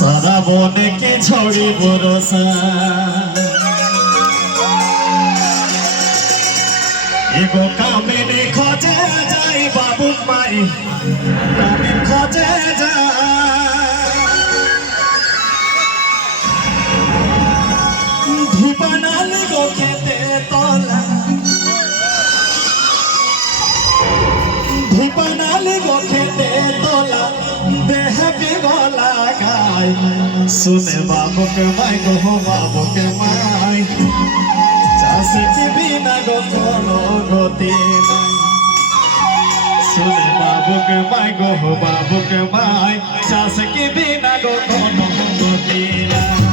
সারা বনে কি ঝড়ি বরসা এগো কামিনী খোঁজে যাই বাবু মাই কামিনী খোঁজে ধিপানালি গো খেতে তলা ধিপানালি গো খেতে তোলা দেহ বিগলা গাই सुने बाबू के माई गो बाबू के माई चाष के बिना गो कोनो गति नहीं सुने बाबू के माई गो बाबू के माई चाष के बिना गो कोनो गति नहीं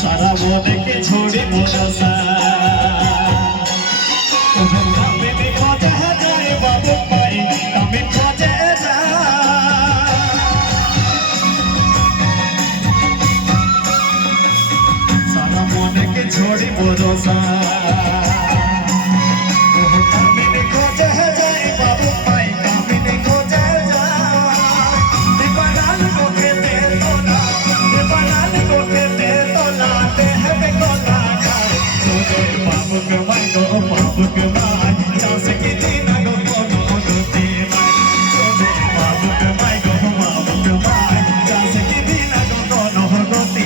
सारा बोले के छोड़ी मोरसा छोड़ी भरोसा कामिनी खोजे जाए बाबू माई कामिनी खोजे दीवानाल को खेते तोला दीवानाल को खेते तोला देह में कोला खाए सोचे बाबू के माई को बाबू के माई चांस की दीना को कोनो होती माई सोचे बाबू के माई को बाबू के माई चांस की दीना को कोनो होती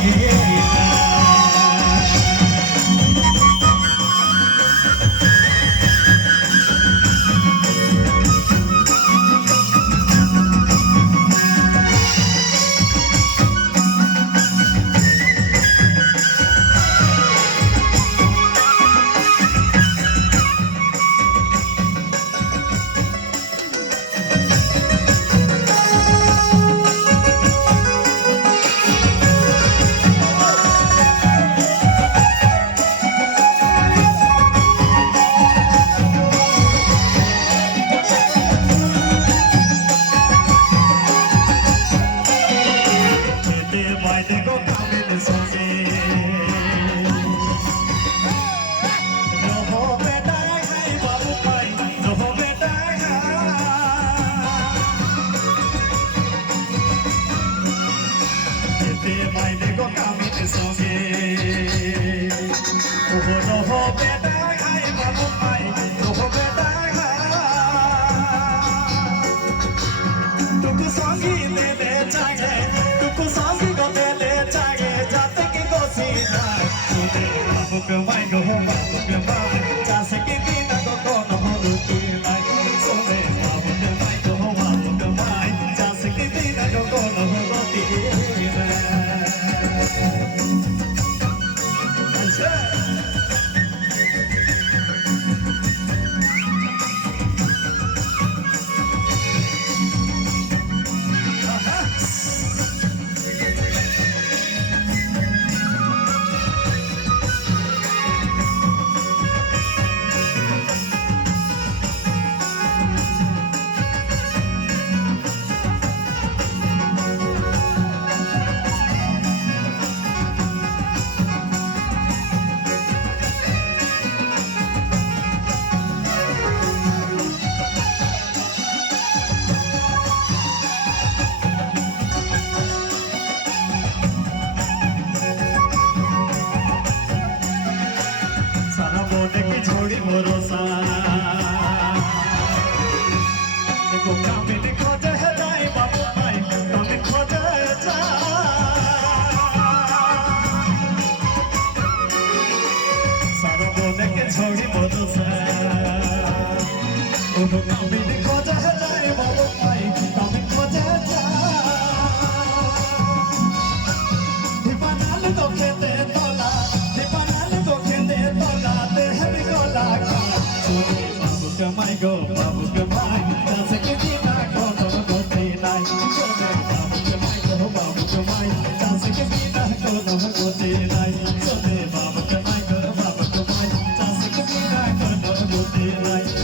छोड़ी भरोसा देखो कामिनी खोजे जाए बाबू माई कामिनी खोजे सारा बोले के छोड़ी भरोसा कामिनी खोजे जाए बाबू माई कामिनी खोजे दीवानाल को खेते तोला दीवानाल को खेते तोला Mai go, babu ke mai, dance ke dina kono gote nai. Babu ke mai go, babu ke mai, dance ke dina kono gote nai. Babu ke mai go, babu ke mai, dance ke dina kono gote nai.